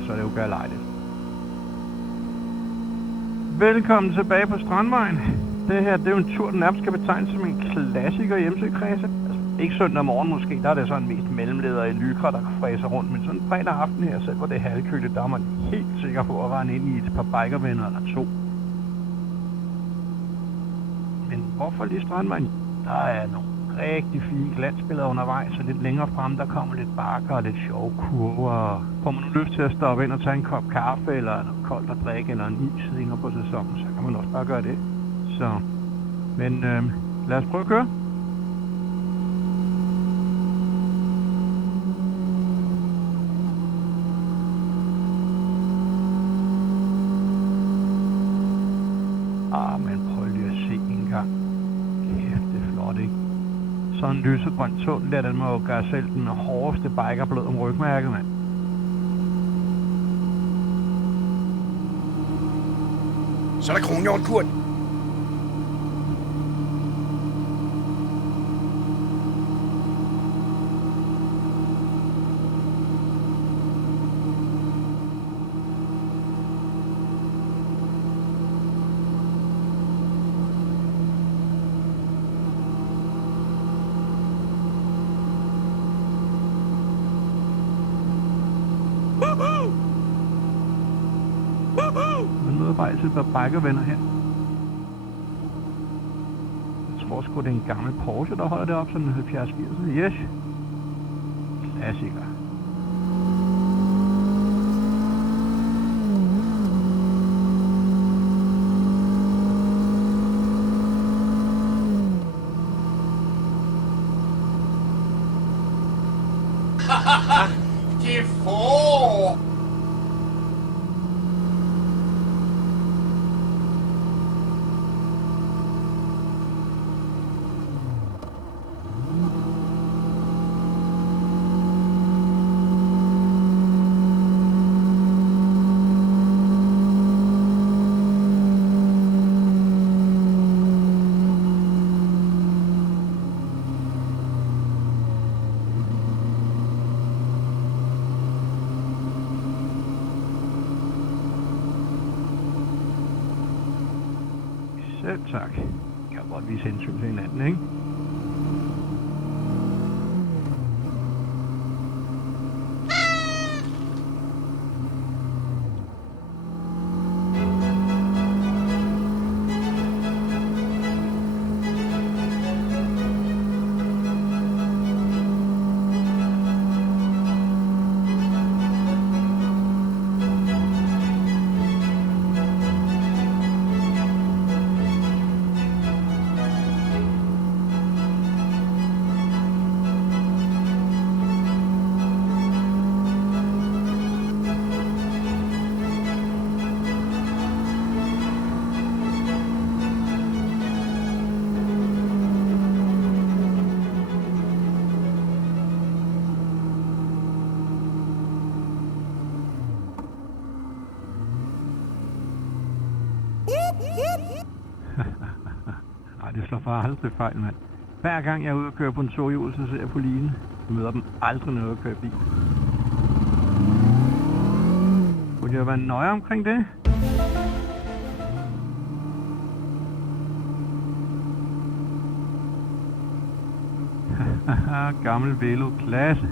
og så er det jo lejligt. Velkommen tilbage på Strandvejen. Det her, det er jo en tur, der nærmest skal betegnes som en klassiker i Hjemsø-kredse. Altså, ikke søndag morgen måske, der er det sådan mest mellemleder i Lycra, der fræser rundt. Men sådan en fredag aften her, selv hvor det er halvkøligt, der er man helt sikker på at rende ind i et par bikervenner eller to. Men hvorfor lige Strandvejen? Der er nogle rigtig fine glansbilleder undervejs, og lidt længere frem, der kommer lidt bakker og lidt sjove kurver. Får man nu lyst til at stoppe ind og tage en kop kaffe, eller noget koldt at drikke, eller en is senere på sæsonen, så kan man også bare gøre det. Så, men lad os prøve at køre. Men prøv lige at se en gang. Kæft, det er flot, ikke? Sådan en lysegrøn tunnel der, den må jo gøre selv den hårdeste bikerblød om rygmærket, mand. Så er der kronhjort, Kurt. Man møder bare altid et par bikervenner her. Jeg tror sgu, det er en gammel Porsche, der holder det op, sådan en 70-80. Yes. Klassiker. Det får! Selv tak. Kan godt vise hensyn til hinanden, ikke? Nej, det slår bare aldrig fejl, mand. Hver gang jeg er ude og køre på en tohjul, så ser jeg på Line. Jeg møder dem aldrig noget at køre bil. Kunne jeg være nøje omkring det? Gammel velo, klasse.